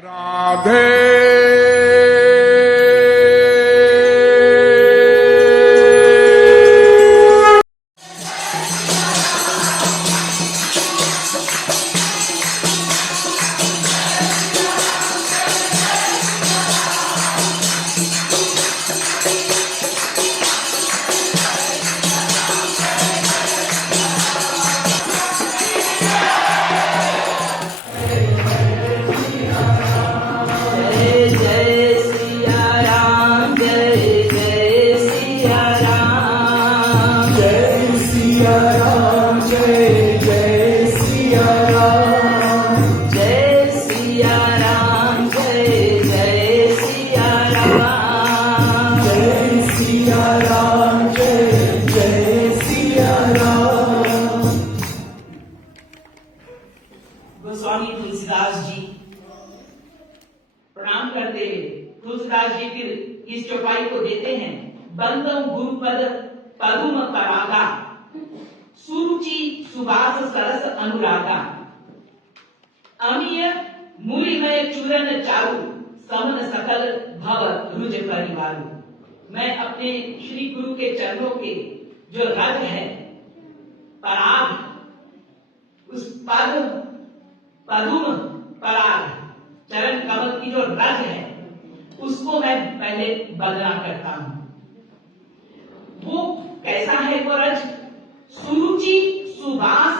राधे गोस्वामी तुलसीदास जी प्रणाम करते हुए तुलसीदास जी फिर इस चौपाई को देते हैं। बंदम गुरुपद पदुम परागा सुरुचि सुभाष सरस अनुरागा अमीय मूलिमय चूरन चारु समन सकल भव रुज परिवारु। मैं अपने श्री गुरु के चरणों के जो रज है पराग, उस पदुम पराग चरण कमल की जो रज है उसको मैं पहले वंदना करता हूं। वो कैसा है वो रज? सुरुचि सुवास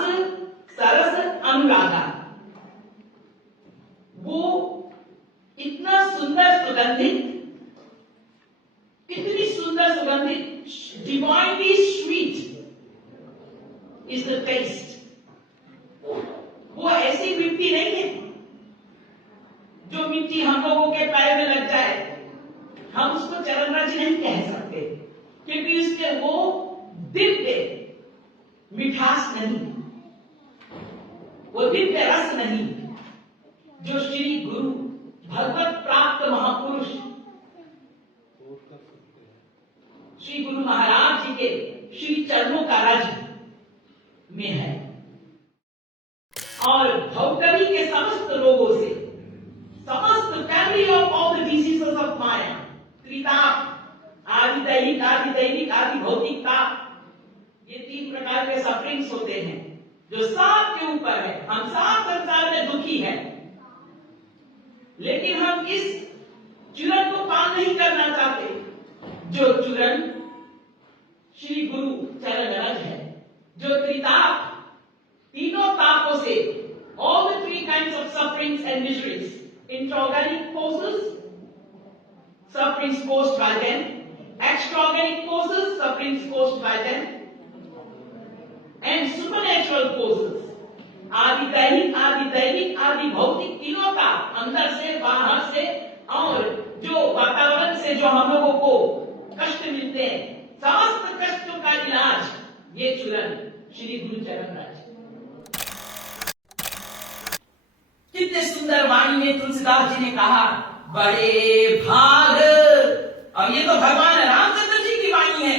सरस अनुरागा। वो इतना सुंदर सुगंधित, इतनी सुंदर सुगंधित, divinely sweet is the taste. वो ऐसी मिट्टी नहीं है जो मिट्टी हम लोगों के पैर में लग जाए, हम उसको चरण रज नहीं कह सकते, क्योंकि उसके वो दिव्य मिठास नहीं, वो दिव्य रस नहीं जो श्री गुरु भगवत प्राप्त महापुरुष श्री गुरु महाराज जी के श्री चरणों का रज में है। और भौतरी के समस्त रोगों से, समस्त family of all the diseases of maya, त्रिताप आदि दैहिक आदि दैनिक आदि भौतिकता, ये तीन प्रकार के सफरिंग्स होते हैं जो सबके ऊपर है। हम सब संसार में दुखी हैं, लेकिन हम इस चूरन को पान नहीं करना चाहते जो चूरन श्री गुरु चरण रज है, जो त्रिताप तीनों तापों से, all the three kinds of sufferings and miseries, intraorganic forces, sufferings caused by them, extraorganic forces, sufferings caused by them, and supernatural forces, आदि दैनिक आदि भौतिक तीनों का, अंदर से बाहर से और जो वातावरण से जो हम लोगों को कष्ट मिलते हैं, समस्त कष्टों का इलाज ये चूरन श्री गुरु चरण रज। कितने सुंदर वाणी में तुलसीदास जी ने कहा बड़े भाग, और ये तो भगवान रामचंद्र जी की वाणी है।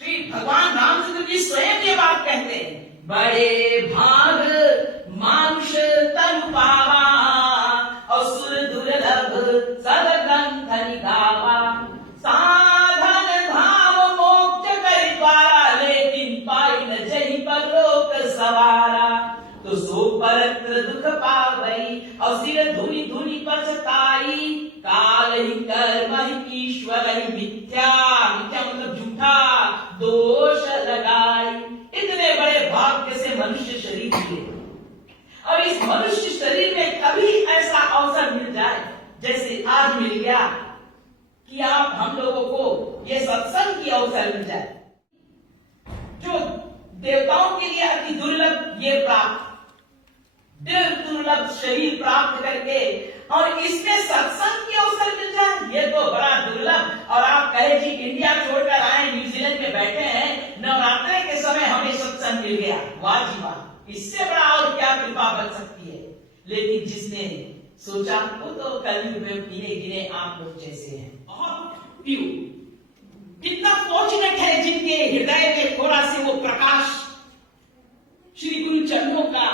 श्री भगवान रामचंद्र जी स्वयं ये बात कहते हैं, बड़े भाग मानुष तनु पावा और सुर दुर्लभ सद ग्रंथ निगावा, साधन धाम मोक्ष कर द्वारा लेकिन पाई न जही परलोक सवारा। तो सो परत दुख पावई और सिर धुनि धुनि पछताई, काल ही कर्म ही ईश्वर ही मिथ्या, मिथ्या मतलब झूठा दोष लगाई। इतने बड़े भाग्य से मनुष्य शरीर मिले, और इस मनुष्य शरीर में कभी ऐसा अवसर मिल जाए जैसे आज मिल गया कि आप हम लोगों को ये सत्संग की अवसर मिल जाए, जो देवताओं के लिए अति दुर्लभ ये प्राप्त, दुर्लभ शरीर प्राप्त करके और इसमें सत्संग की अवसर मिल जाए, ये तो बड़ा दुर्लभ। और आप कहे जी इंडिया छोड़कर आए, न्यूजीलैंड में बैठे हैं, नवरात्रे के समय हमें सत्संग मिल गया, वाह जी वाह, इससे बड़ा और क्या कृपा बन सकती है। लेकिन जिसने सोचा वो तो कलयुग में गिने गिने आप लोग जैसे हैं, बहुत प्यू। कितना फॉर्चुनेट है जिनके हृदय में थोड़ा से वो प्रकाश श्री गुरु चरणों का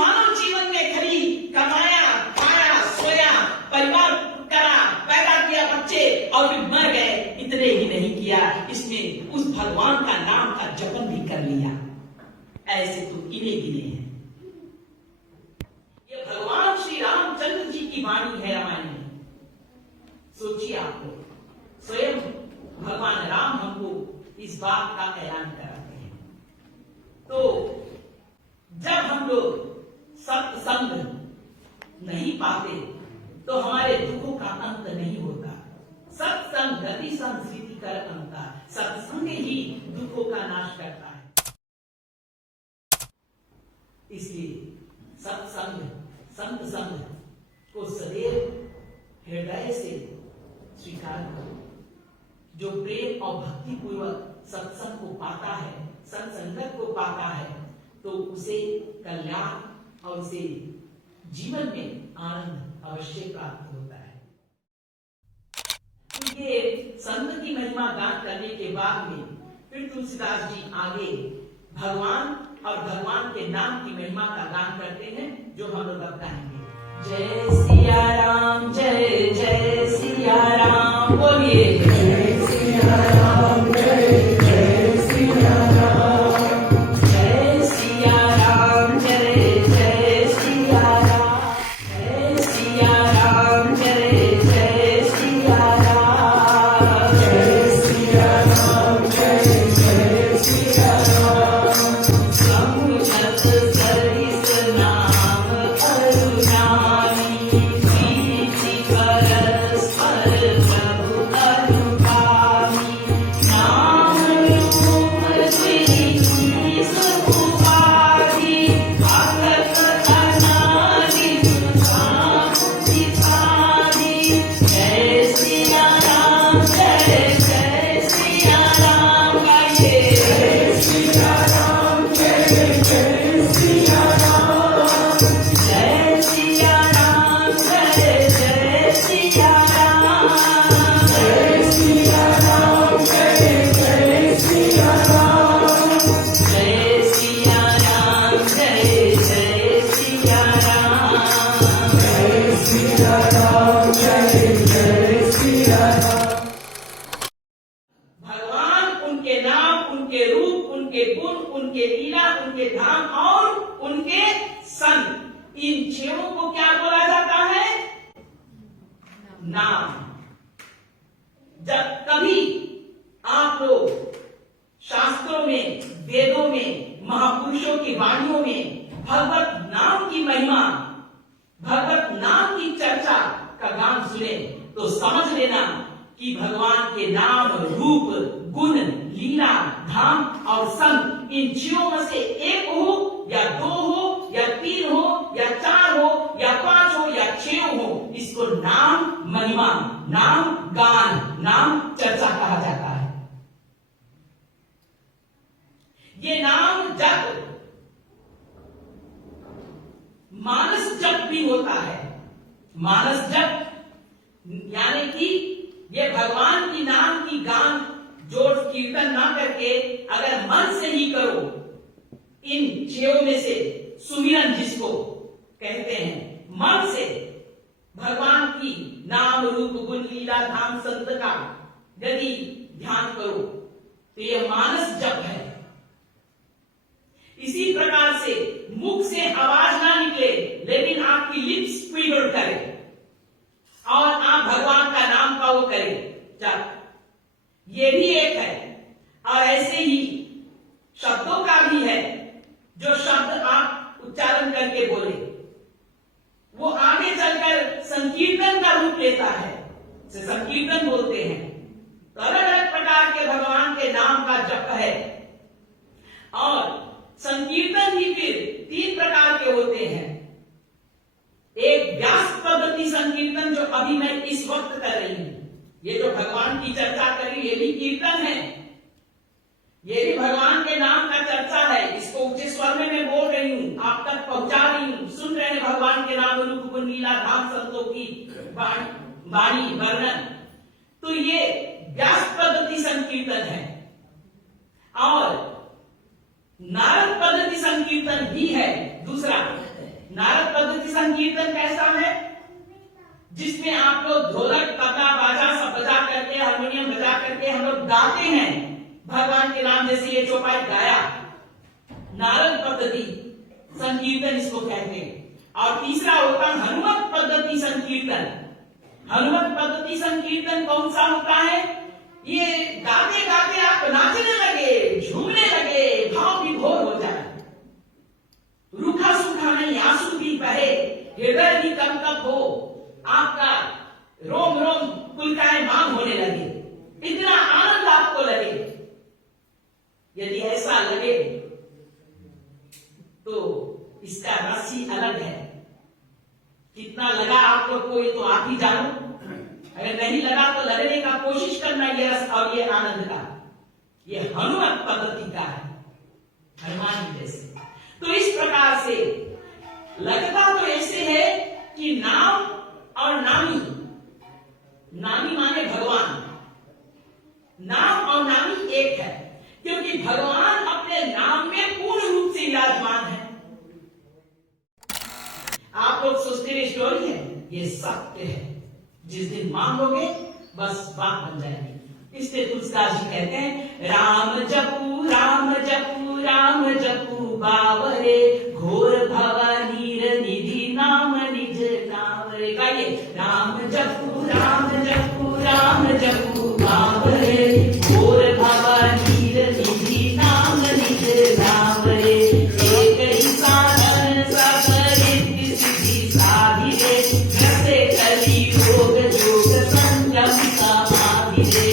मानव जीवन में खाली कमाया, खाया, सोया, परिवार करा, पैदा किया बच्चे और फिर मर गए, इतने ही नहीं किया, इसमें उस भगवान का नाम का जपन भी कर लिया। ऐसे तो गिने गिने हैं। ये भगवान श्री रामचंद्र जी की वाणी है रामायण में। सोचिए, आपको स्वयं भगवान राम हमको इस बात का ऐलान कराते हैं। तो जब हम लोग सत्संग नहीं पाते तो हमारे दुखों का अंत नहीं होता। सत्संग गति संस्कृति कर अंता, सत्संग ही दुखों का नाश करता है। इसलिए सत्संग, संत संग को सदैव हृदय से स्वीकार करो। जो प्रेम और भक्ति पूर्वक सत्संग को पाता है, सत्संगत को पाता है, तो उसे कल्याण और उसे जीवन में आनंद अवश्य प्राप्त होता है। उनके संत की महिमा गान करने के बाद में फिर तुलसीदास जी आगे भगवान और भगवान के नाम की महिमा का गान करते हैं, जो हम लोग अब गाएंगे। जय सिया राम, जय जय सिया राम, बोलिए जय सिया राम, जय जय सिया राम, जय सिया राम, जय जय सिया राम, जय सिया राम, जय जय सिया राम, जय सिया राम, जय जय सिया राम। समुझत सरिस नाम करुणाई, प्रीति परस्पर प्रभु अनुगामी। नाम रूप द्वितीय सुखुपाधि, भगत अनादि सुधामुनि साधि। जय सिया राम, जय जय सिया राम, गाइए जय सिया राम, जय जय सिया राम, जय सिया राम, जय जय सिया राम, जय सिया राम, जय जय सिया राम, जय सिया राम, जय जय सिया राम, जय सिया राम, जय जय सिया राम। भगवान, उनके नाम, उनके रूप, उनके गुण, उनके लीला, उनके धाम और उनके संत, इन छहों को क्या बोला जाता है? नाम। जब कभी आप लोग शास्त्रों में, वेदों में, महापुरुषों की वाणियों में भगवत नाम की महिमा, भगवत नाम की चर्चा का गान सुने तो समझ लेना कि भगवान के नाम, रूप, गुण, लीला, धाम और संत, इन छहों में से एक हो या दो हो या तीन हो या चार हो या पांच हो या छह हो, इसको नाम महिमा, नाम गान, नाम चर्चा कहा जाता है। ये नाम जप मानस जप भी होता है। मानस जप यानी कि ये भगवान की नाम की गान जोड़ कीर्तन ना करके अगर मन से ही करो, इन छहों में से सुमिरन जिसको कहते हैं, मन से भगवान की नाम, रूप, गुण, लीला, धाम, संत का यदि ध्यान करो तो यह मानस जप है। इसी प्रकार से मुख से आवाज ना निकले लेकिन आपकी लिप्स क्विवर करे और आप भगवान का नाम का वो करें जप, ये भी एक है। और ऐसे ही शब्दों का भी है, जो शब्द आप उच्चारण करके बोले वो आगे चलकर संकीर्तन का रूप लेता है, से संकीर्तन बोलते हैं। तो अलग अलग प्रकार के भगवान के नाम का जप है। और संकीर्तन ही फिर तीन प्रकार के होते हैं। एक व्यास पद्धति संकीर्तन, जो अभी मैं इस वक्त कर रही हूं, ये जो भगवान की चर्चा करी ये भी कीर्तन है, ये भी भगवान के नाम का चर्चा है। इसको ऊंचे स्वर में मैं बोल रही हूं, आप तक पहुंचा रही हूं, सुन रहे हैं भगवान के नाम, रूप, गुण, लीला, धाम, संतों की वाणी, वर्णन। तो ये व्यास पद्धति संकीर्तन है। और नारद पद्धति संकीर्तन भी है दूसरा, नारद पद्धति संकीर्तन कैसा है? जिसमें आप लोग ढोलक, तबला, बाजा सब बजा करके, हारमोनियम बजा करके हम लोग गाते हैं भगवान के नाम। जैसे ये चौपाई गाया, नारद पद्धति संकीर्तन इसको कहते हैं। और तीसरा होता है हनुमत पद्धति संकीर्तन। हनुमत पद्धति संकीर्तन कौन सा होता है? ये गाते गाते आप नाचने लगे, झूमने लगे, भाव विभोर हो जाए, रूखा सूखा नहीं, आंसू भी बहे, हृदय भी कंपक हो, आपका रोम रोम पुलकायमान होने लगे, इतना आनंद आपको लगे। यदि ऐसा लगे तो इसका रस ही अलग है। कितना लगा आपको कोई तो आप ही जानो, अगर नहीं लगा तो लगने का कोशिश करना। ये रस और ये आनंद का, ये हनुमत पद्धति का है, हनुमान जी जैसे। तो इस प्रकार से लगता तो ऐसे है कि नाम और नामी, नामी माने भगवान, नाम और नामी एक है, क्योंकि भगवान अपने नाम में पूर्ण रूप से विराजमान है। आप लोग सोचते हैं स्टोरी है, ये सत्य है। जिस दिन मांगोगे बस बात बन जाएगी। इसलिए तुलसीदास जी कहते हैं, राम जपू राम जपू राम जपू बावरे, घोर भवा नीर निधि नाम निज नावरे। गाइए, राम जपू राम जपू राम जपू बावरे, घोर भवा नीर निधि नाम निज नावरे। एक ही साधन सब रिद्धि सिद्धि साधिरे, जैसे कली योग जोग संयम समाधिरे।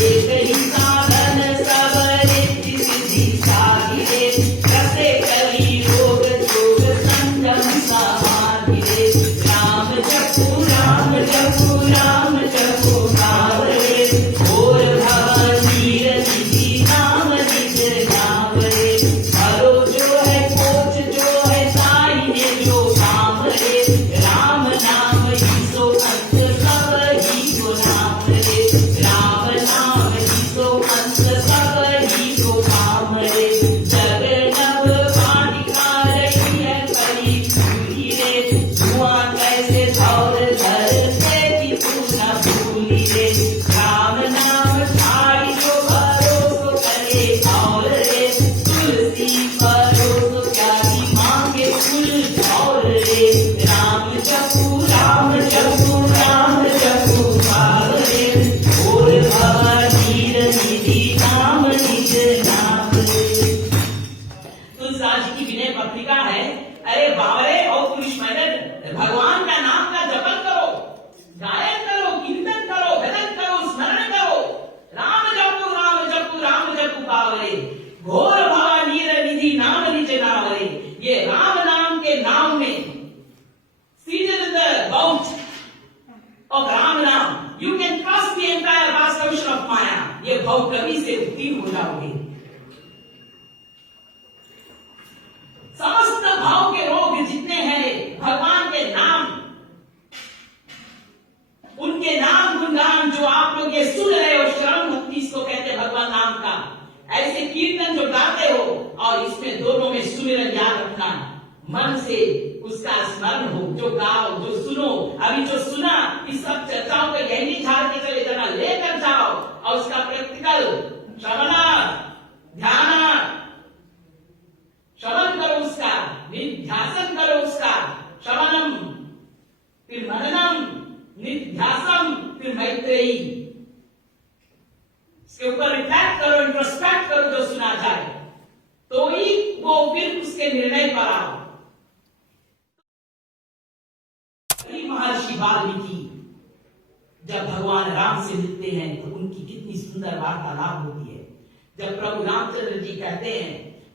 एक ही साधन सब रिद्धि सिद्धि साधिरे, जैसे कली योग जोग संयम समाधिरे। राम जपू राम जपू राम जपू बावरे, घोर भव नीर निधि नाम निज नावरे। भरो जो है कोच जो है साई ने जो काम रे, राम नाम ही सो अंत सब ही को नाम रे। राम नाम ही सो अंत सब ही को काम रे। जग नभ वाटिका रही है कली पूरी रे, धुआं कैसे धौर धर से कि तू न भूली रे। राम नाम ठाई जो भरोसो करे और रे, तुलसी परोसो प्यारी मांगे फूल और रे। राम जपू राम जपू राम जपू बावरे, घोर भव नीर निधि नाम निज नावरे। तुलसीदास जी की विनय पत्रिका है, अरे बावरे और पुरुष मैडन, भगवान का नाम का जपन करो, गायन करो, कीर्तन करो, भजन करो, स्मरण करो। राम जपू राम जपू राम जपू बावरे, घोर भव नीर निधि नाम निज नावरे। ये राम नाम के नाम में seated the boat of Ram Naam, you can cross the entire vast ocean of Maya. ये भाव कभी से उत्तीर्ण हो जाओगे। समस्त भाव के रोग जितने हैं भगवान के नाम, उनके नाम गुणगान जो आप लोग ये सुन रहे हो, श्रवण भक्ति इसको कहते हैं भगवान नाम का। ऐसे कीर्तन जो गाते हो और इसमें दोनों में सुमिरन याद रखना, मन से उसका स्मरण हो, जो गाओ जो सुनो। अभी जो सुना इस सब चर्चाओं को यही झाड़ के चले जाना, लेकर जाओ और उसका प्रैक्टिकल श्रवण ध्यान, श्रवण करो उसका, निध्यासन करो उसका। श्रवणम फिर मननम, निध्यासम फिर मैत्रेयी। इसके ऊपर रिफ्लेक्ट करो, इंट्रोस्पेक्ट करो जो सुना जाए, तो ही वो फिर उसके निर्णय पर आओ। महर्षि वाल्मीकि जब भगवान राम से मिलते हैं तो उनकी कितनी सुंदर वार्तालाप होती है। जब प्रभु रामचंद्र जी कहते हैं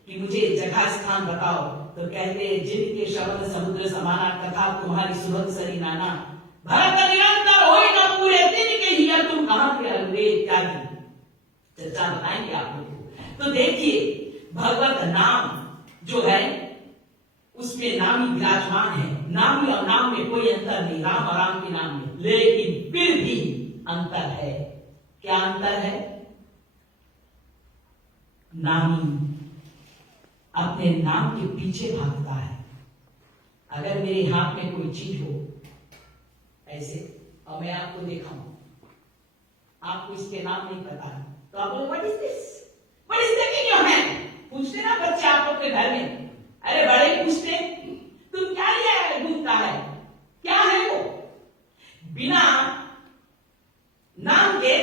कि मुझे जगह स्थान बताओ, तो कहते हैं जिनके शब्द समुद्र समाना, कथा तुम्हारी सुभग सरी नाना। भरत निरंतर होई न पूरे दिन के ही, तुम कहां के अलवे इत्यादि चर्चा बताएंगे आप लोग को। तो देखिए भगवत नाम जो है उसमें नामी विराजमान है। नामी और नाम में कोई अंतर नहीं, राम और राम के नाम में, लेकिन फिर भी अंतर है। क्या अंतर है? नामी अपने नाम के पीछे भागता है, अगर मेरे हाथ में कोई चीज हो ऐसे और मैं आपको दिखाऊं, आपको इसके नाम नहीं पता है, तो आप बोलो what is this, what is that in your hand? पूछते ना बच्चे आप लोग के घर में, अरे बड़े पूछते तुम क्या लिया है, घूमता है, क्या है वो? बिना नाम के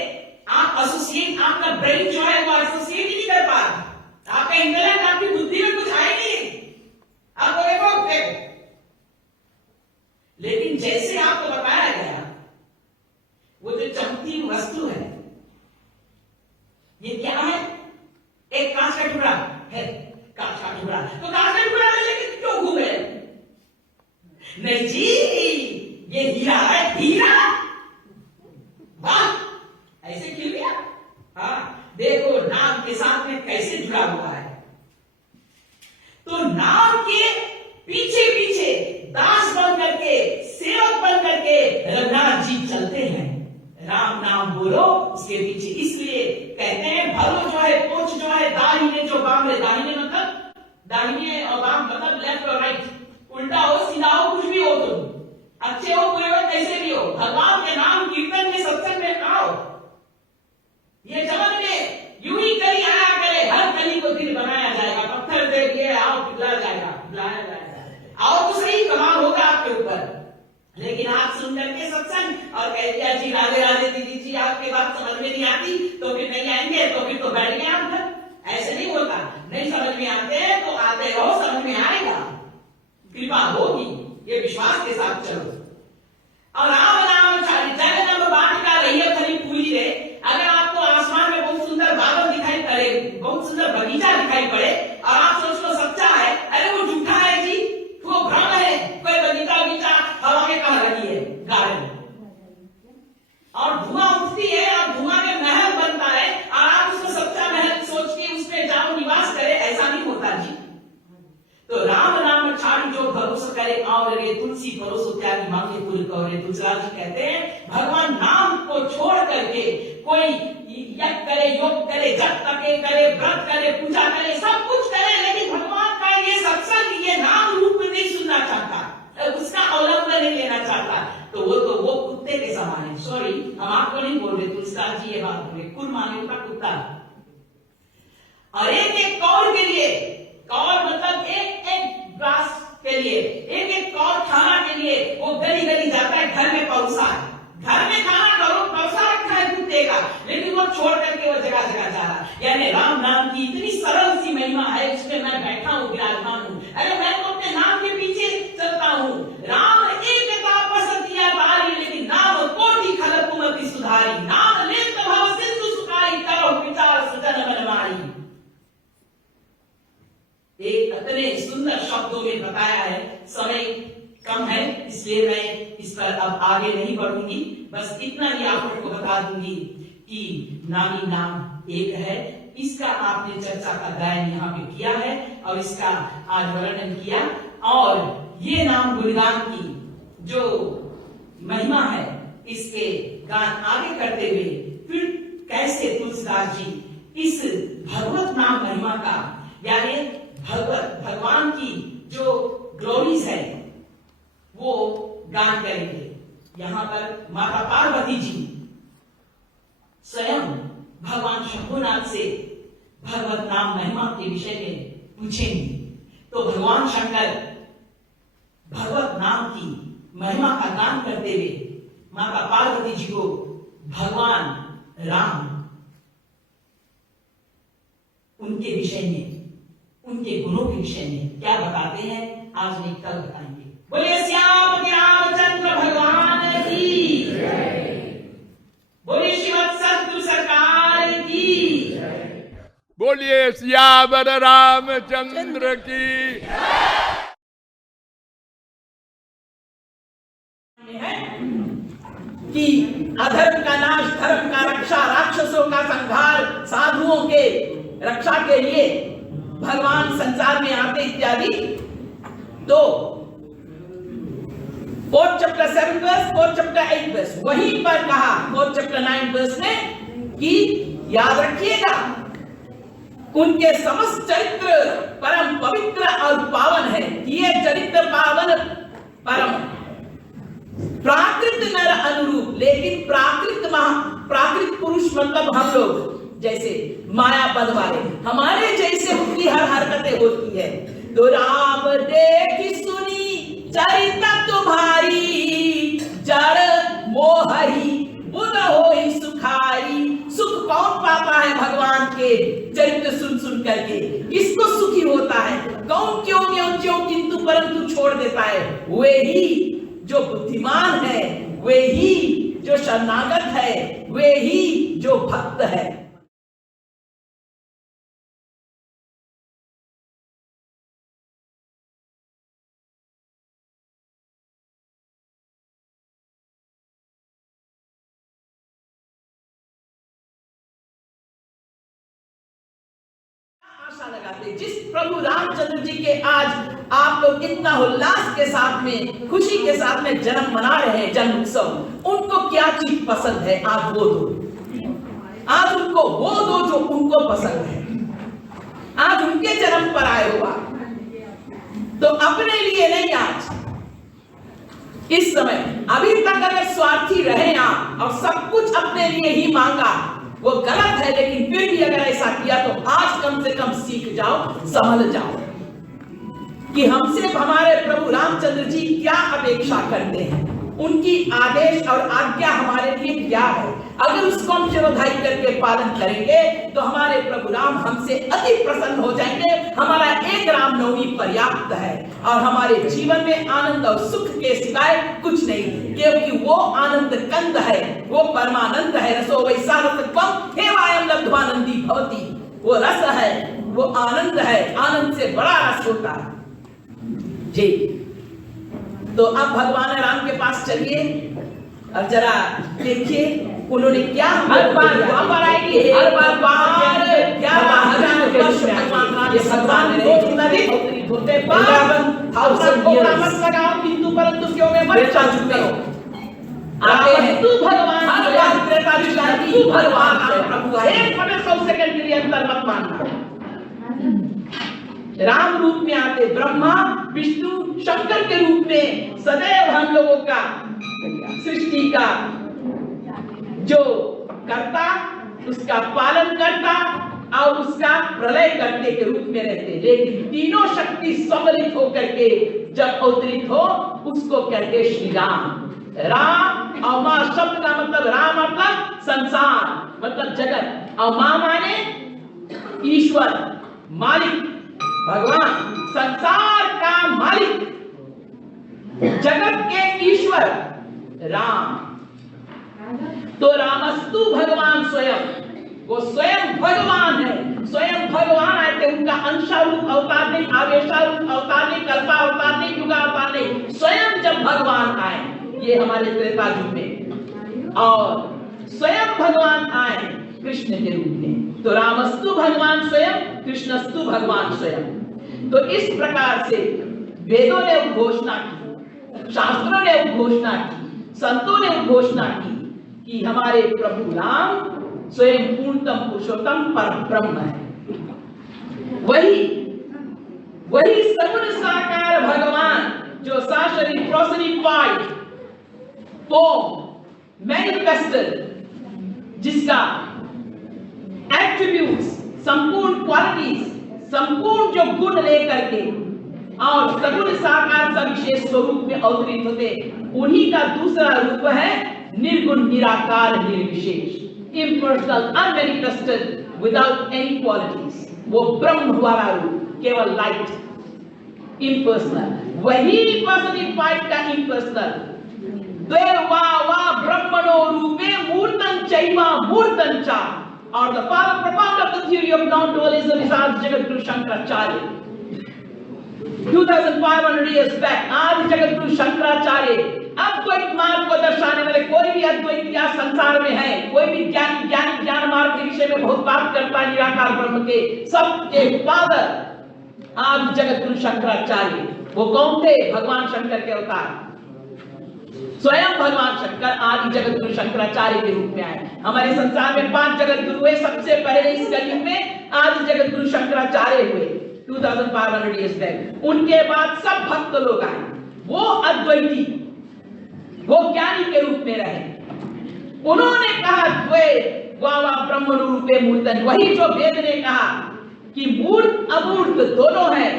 आप एसोसिएट, आपका ब्रेन जो है वो एसोसिएट ही नहीं कर पा रहा, आपका इंटेलेक्ट, आपकी बुद्धि में कुछ आए नहीं, आपको देखो। लेकिन जैसे आपको बताया गया, वो जो चमकती वस्तु है, ये क्या है? एक कांच का टुकड़ा है, कांच का टुकड़ा, तो कांच का टुकड़ा लेके क्यों घूमे? नहीं जी, ये हीरा है, हीरा। वाह, ऐसे खिल गया। हाँ, देखो नाम के साथ में कैसे जुड़ा हुआ है। तो नाम के पीछे पीछे दास बन करके, सेवक बन करके रघुनाथ जी चलते हैं। राम नाम बोलो उसके पीछे, इसलिए कहते हैं भलो जो है, पोछ जो है, दाहिने जो बाम है, दाहिने मतलब दाहिने और बाम मतलब लेफ्ट और राइट, उल्टा हो सीधा हो कुछ भी हो, तुम अच्छे हो बुरे हो कैसे भी हो, भगवान के नाम कीर्तन में सत्संग में आओ। ये जगत में यूं ही कली आया करे, हर कली को दिल बनाया जाएगा, पत्थर दे दिए आओ पिघला जाएगा, पिघलाया जाएगा, आओ तो सही, कमाल होगा आपके ऊपर। लेकिन आप सुन करके सत्संग और कह दिया जी राधे राधे दीदी जी, आपकी बात समझ में नहीं आती तो फिर नहीं आएंगे, तो फिर तो बैठ गए आप घर। ऐसे नहीं होता, नहीं समझ में आते हैं तो आते रहो, समझ में आएगा, कृपा होगी, ये विश्वास के साथ चलो। और राम नाम जगत नंबर वाटिका रही फली पूरी रे, अगर आपको आसमान में बहुत सुंदर बादल दिखाई पड़े, बहुत सुंदर बगीचा दिखाई पड़े और आप सोच लो सच्चा है, अरे वो झूठा है जी, वो भ्रम है, कोई बगीचा हवा में कहां लगी है, गार्डन, और धुआं उठती है और धुआं के महल बनता है और आप उसको सच्चा महल सोच के उसमें जाओ निवास करे, ऐसा नहीं होता जी। तो राम नाम छाड़ जो भरोसा करे और रे तुलसी भरोसो त्यागी मांगे पुर करे। दूसरा जी कहते हैं भगवान नाम को छोड़ करके कोई यज्ञ करे, योग करे, जप तके करे, व्रत करे, पूजा करे, सब कुछ करे, लेकिन भगवान का ये सत्संग, ये नाम रूप नहीं सुनना चाहता, उसका अवलंबन नहीं लेना चाहता, तो वो कुत्ते के समान है। सॉरी, हम आपको नहीं बोल रहे, तुलसीदास जी ये बात बोले, कुल माने का कुत्ता। और एक कौर के लिए, कौर मतलब एक ग्लास के लिए, एक कौर खाना के लिए वो गली गली जाता है, घर में परोसा है, घर में खाना करो परोसा रखा है कुत्ते का, लेकिन वो छोड़ करके वो जगह जगह जा रहा है। यानी राम नाम की इतनी सरल सी महिमा है, उसमें मैं बैठा हूँ, विराजमान हूँ, अरे मैं तो अपने नाम के पीछे चलता हूँ। राम एक बसतिया तारी, लेकिन नाम कोटि खलत कुमति सुधारी, नाम ले भव सिंधु सुखारी, करो विचार सजन मनमारी। एक इतने सुंदर शब्दों में बताया है, समय कम है इसलिए मैं इस पर अब आगे नहीं बढ़ूंगी, बस इतना ही आप लोगों को बता दूंगी कि नामी नाम एक है, इसका आपने चर्चा का गायन यहाँ पे किया है और इसका आज वर्णन किया, और ये नाम गुणगान की जो महिमा है इसके गान आगे करते हुए फिर कैसे तुलसीदास जी इस भगवत नाम महिमा का, यानी भगवान की जो ग्लोरीज है वो गान करेंगे। यहां पर माता पार्वती जी स्वयं भगवान शंभुनाथ से भगवत नाम महिमा के विषय में पूछेंगे, तो भगवान शंकर भगवत नाम की महिमा का गान करते हुए माता पार्वती जी को भगवान राम उनके विषय में, उनके गुणों के विषय में क्या बताते हैं, आज नहीं कल बताएंगे। बोले श्याम रामचंद्र भगवान की, बोले श्रीमद् सद्गुरु सरकार की, बोलिए सियावर रामचंद्र की। कि अधर्म का नाश, धर्म का रक्षा, राक्षसों का संहार, साधुओं के रक्षा के लिए भगवान संसार में आते इत्यादि। तो 4th chapter 7 verse, 4th chapter 8 verse, वहीं पर कहा 4th chapter 9 verse में कि याद रखिएगा उनके समस्त चरित्र परम पवित्र और पावन है। ये चरित्र पावन परम प्राकृत नर अनुरूप, लेकिन प्राकृत पुरुष मतलब हम लोग जैसे माया पद वाले, हमारे जैसे उनकी हर हरकतें होती है। तो राम देखी सुनी चरित तुम्हारी, जड़ मोहरी बुध होई सुखारी। सुख कौन पाता है भगवान के चरित्र सुन सुन करके? किसको सुखी होता है? कौन क्यों किंतु परंतु छोड़ देता है? वे ही जो बुद्धिमान है, वे ही जो शरणागत है, वे ही जो भक्त है। आशा लगाते जिस प्रभु रामचंद्र जी के आज आप लोग इतना उल्लास के साथ में, खुशी के साथ में जन्म मना रहे हैं, जन्म उत्सव, उनको क्या चीज पसंद है? आज वो दो, आज उनको वो दो जो उनको पसंद है। आज उनके जन्म पर आए हुआ, तो अपने लिए नहीं, आज इस समय अभी तक अगर स्वार्थी रहे आप और सब कुछ अपने लिए ही मांगा, वो गलत है। लेकिन फिर भी अगर ऐसा किया तो आज कम से कम सीख जाओ, समझ जाओ कि हमसे हमारे प्रभु रामचंद्र जी क्या अपेक्षा करते हैं, उनकी आदेश और आज्ञा हमारे लिए क्या है। अगर उसको हम शिरोधाई करके पालन करेंगे तो हमारे प्रभु राम हमसे अति प्रसन्न हो जाएंगे। हमारा एक रामनवमी पर्याप्त है और हमारे जीवन में आनंद और सुख के सिवाय कुछ नहीं, क्योंकि वो आनंद कंद है, वो परमानंद है। रसो वैसा रसत्वम हेवायम लब्ध्वानंदी भवति, वो रस है, वो आनंद है, आनंद से बड़ा रस होता है जी। तो अब भगवान राम के पास चलिए और जरा देखिए उन्होंने क्या हर बार वहां पर आएंगे, हर बार 11,000 वर्ष भगवान राम ये भगवान ने अवतरित होते 52,000 ईयर्स लगाओ, किंतु परंतु क्यों में मत चाचू आते हैं तू भगवान, हर बार त्रेता युग तू भगवान प्रभु है। एक मिनट 100 सेकंड के लिए अंतर मत मानना। राम रूप में आते ब्रह्मा विष्णु शंकर के रूप में सदैव हम लोगों का सृष्टि का जो कर्ता, उसका पालन करता और उसका प्रलय करते के रूप में रहते। लेकिन तीनों शक्ति सम्मिलित होकर के जब अवतरित हो, उसको कहते श्री राम। राम और मां शब्द का मतलब, राम मतलब संसार मतलब जगत, और मां माने ईश्वर, मालिक, भगवान, संसार का मालिक, जगत के ईश्वर राम। तो रामस्तु भगवान स्वयं, वो स्वयं भगवान है। स्वयं भगवान आए थे, उनका अंशारूप अवतार नहीं, आवेशारूप अवतार नहीं, कल्पावतार नहीं, युगावतार नहीं, स्वयं जब भगवान आए ये हमारे त्रेता युग में, और स्वयं भगवान आए कृष्ण के रूप में। तो रामस्तु भगवान स्वयं, कृष्णस्तु भगवान स्वयं। तो इस प्रकार से वेदों ने घोषणा की, शास्त्रों ने घोषणा की, संतों ने घोषणा की कि हमारे प्रभु राम स्वयं पूर्णतम पुरुषोत्तम परम ब्रह्म है। वही सगुण साकार भगवान जो साशरीर प्रोसनिफाइड फॉर्म मैनिफेस्टेड, जिसका एट्रीब्यूट्स, संपूर्ण क्वालिटीज, संपूर्ण जो गुण लेकर के और सगुण साकार सविशेष स्वरूप में अवतरित होते, उन्हीं का दूसरा रूप है निर्गुण निराकार निर्विशेष, impersonal, unmanifested, without any qualities। वो ब्रह्म वाला रूप, केवल लाइट, impersonal। वही personified का impersonal। ब्रह्मणो रूपे मूर्तं चैवा मूर्तं च। और the father propounder of the theory of non-dualism is आज जगतगुरु शंकराचार्य। 2500 years back आज जगतगुरु शंकराचार्य अद्वैत मार्ग को दर्शाने वाले, कोई भी अद्वैत या संसार में है, कोई भी ज्ञान मार्ग के विषय में बहुत बात करता है निराकार ब्रह्म के, सबके फादर आज जगतगुरु शंकराचार्य। वो कौन थे? भगवान शंकर के अवतार, स्वयं भगवान शंकर आदि जगतगुरु शंकराचार्य के रूप में आए। हमारे संसार में 5 जगतगुरु हुए, सबसे पहले इस कलयुग में आदि जगतगुरु शंकराचार्य हुए 2500 years back। उनके बाद सब भक्त लोग आए, वो अद्वैती, वो ज्ञानी के रूप में रहे। उन्होंने कहा द्वे वावा ब्रह्मणु रूपे मूर्तन, वही जो वेद ने कहा कि मूर्त अमूर्त दोनों है,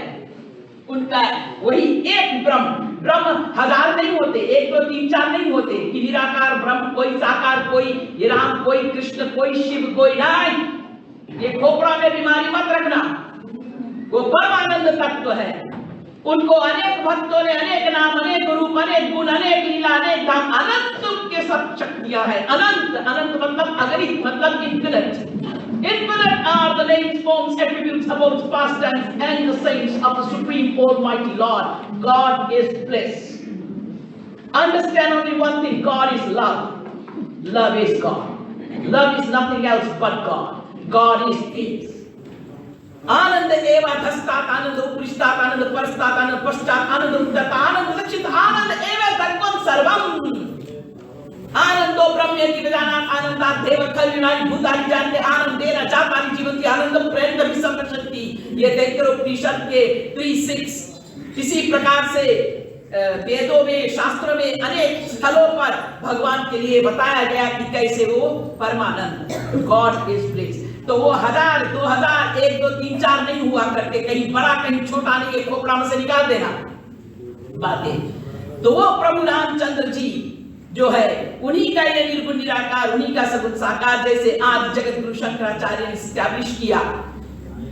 उनका वही एक ब्रह्म। ब्रह्म हजार नहीं होते, 1 2 3 4 नहीं होते कि निराकार ब्रह्म, कोई साकार, कोई राम, कोई कृष्ण, कोई शिव, कोई नहीं। ये खोपड़ा में बीमारी मत रखना, वो परमानंद तत्व है। उनको अनेक भक्तों ने अनेक नाम, अनेक रूप, अनेक गुण, अनेक लीला, अनेक धाम, अनंत के सब शक्तियां है। अनंत, अनंत मतलब अगणित, मतलब infinite. Infinite are the names, forms, attributes, abodes, pastimes, and the saints of the Supreme Almighty Lord. God is bliss. Understand only one thing: God is love. Love is God. Love is nothing else but God. God is peace. आनंद एव अधस्तात् आनंद उपरिष्टात् आनंद परस्तात् आनंद पश्चात् आनंद उद्धतात् आनंद लक्षित आनंद एव तत्त्वं सर्वम्। आनंदो ब्रह्म की विजानात् आनंदात् देव खलुनानि भूतानि जानते आनंदेन जातानि जीवन्ति आनंदं प्रयन्तम् संरक्षन्ति। ये तैत्तिरोपनिषद के 3:6। इसी प्रकार से वेदों में, शास्त्रों में अनेक स्थलों पर भगवान के लिए बताया गया कि कैसे वो परमानंद, गॉड इज ब्लिस। तो वो 1000 2000 1 2 3 4 नहीं हुआ करते, कहीं बड़ा कहीं छोटा नहीं, एक खोपड़ा में से निकाल देना बातें। तो वो प्रभु रामचंद्र जी जो है, उन्हीं का ये निर्गुण निराकार, उन्हीं का सगुण साकार, जैसे आज जगत गुरु शंकराचार्य ने स्टैब्लिश किया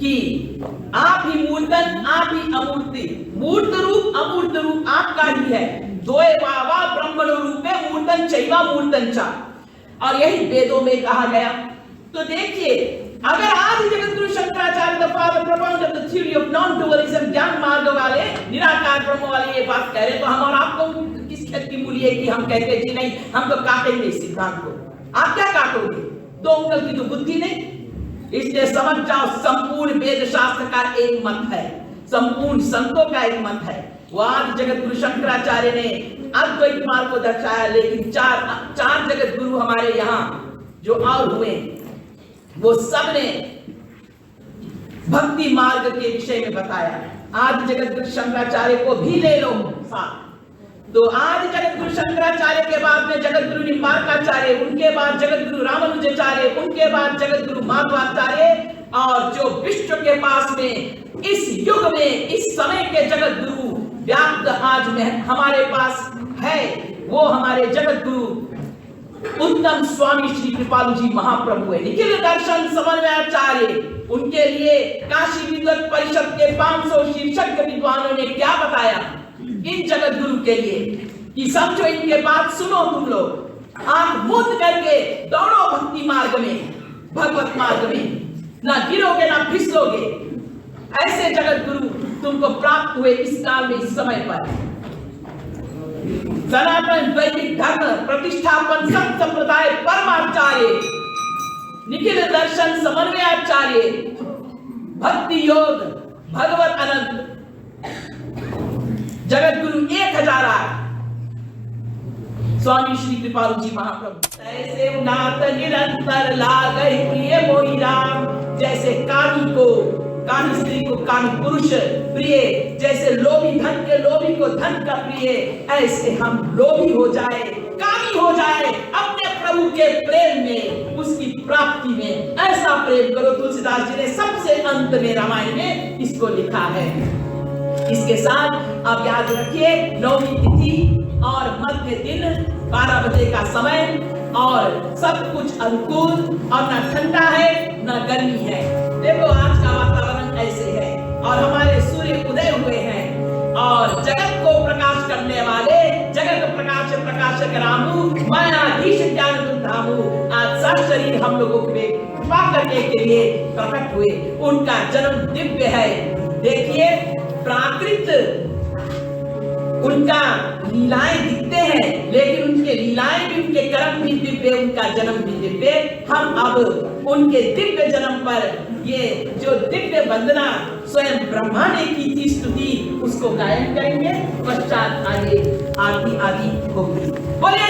कि आप ही मूर्तन, आप ही अमूर्ति, मूर्त रूप अमूर्त रूप आपका ही है। द्वय वावा ब्रह्मणो रूपे मूर्तन चैवा मूर्तन च, और यही वेदों में कहा गया। तो देखिए, अगर आज Jagat Guru Shankaracharya the father प्रोपाउंड of the theory of non dualism, ज्ञान मार्ग वाले, निराकार ब्रह्म वाले ये बात कह रहे, तो हम और आपको किस खेत की मूली है कि हम कहते जी नहीं, हम तो काटेंगे इस सिद्धांत को। आप क्या काटोगे? 2 उंगल की तो बुद्धि नहीं। इसलिए समझ जाओ, संपूर्ण वेद शास्त्र का एक मत है, संपूर्ण संतों का एक मत है। वो आज जगत गुरु शंकराचार्य ने अद्वैत मार्ग को दर्शाया, लेकिन चार जगत गुरु हमारे यहाँ जो और हुए, वो सब ने भक्ति मार्ग के विषय में बताया। आज जगत गुरु शंकराचार्य को भी ले लो साथ। तो आज जगत गुरु शंकराचार्य के बाद में जगत गुरु निम्बार्काचार्य, उनके बाद जगत गुरु रामानुजाचार्य, उनके बाद जगत गुरु माधवाचार्य, और जो विश्व के पास में इस युग में, इस समय के जगत गुरु व्याप्त आज में हमारे पास है, वो हमारे जगत गुरु उत्तम स्वामी श्री कृपालु जी महाप्रभु है, निखिल दर्शन समन्वयाचार्य। उनके लिए काशी विद्वत परिषद के 500 शीर्षक विद्वानों ने क्या बताया इन जगत गुरु के लिए, कि समझो इनके बात सुनो तुम लोग, आंख मूंद करके दौड़ो भक्ति मार्ग में, भगवत मार्ग में, ना गिरोगे ना फिसलोगे। ऐसे जगत गुरु तुमको प्राप्त हुए इस काल में, इस समय पर। सनातन वैदिक धर्म प्रतिष्ठापन संत संप्रदाय परमाचार्य, निखिल दर्शन समन्वयाचार्य, भक्ति योग भगवत अनंत जगत गुरु 1008 स्वामी श्री कृपालु जी महाप्रभु। ऐसे नाथ निरंतर लागई प्रिय मोहि राम, जैसे कामी को, कामी स्त्री को कामी पुरुष प्रिय, जैसे लोभी धन के लोभी को धन का प्रिय, ऐसे हम लोभी हो जाए, कामी हो जाए अपने प्रभु के प्रेम में, उसकी प्राप्ति में। ऐसा प्रेम करो। तुलसीदास जी ने सबसे अंत में रामायण में इसको लिखा है। इसके साथ आप याद रखिए, 9वीं तिथि और मध्य दिन 12 बजे का समय, और सब कुछ अनुकूल, और न ठंडा है न गर्मी है। देखो आज का वातावरण ऐसे है, और हमारे सूर्य उदय हुए हैं, और जगत को प्रकाश करने वाले जगत प्रकाश प्रकाशक रामू मायाधीश ज्ञान धामू आज सब शरीर हम लोगों के कृपा करने के लिए प्रकट हुए। उनका जन्म दिव्य है। देखिए, प्राकृत उनका लीलाएं दिखते हैं, लेकिन उनके लीलाएं भी, उनके कर्म भी दिव्य, उनका जन्म भी दिव्य। हम अब उनके दिव्य जन्म पर ये जो दिव्य वंदना स्वयं ब्रह्मा ने की थी स्तुति, उसको गायन करेंगे। पश्चात आगे आरती आदि होगी। बोलिए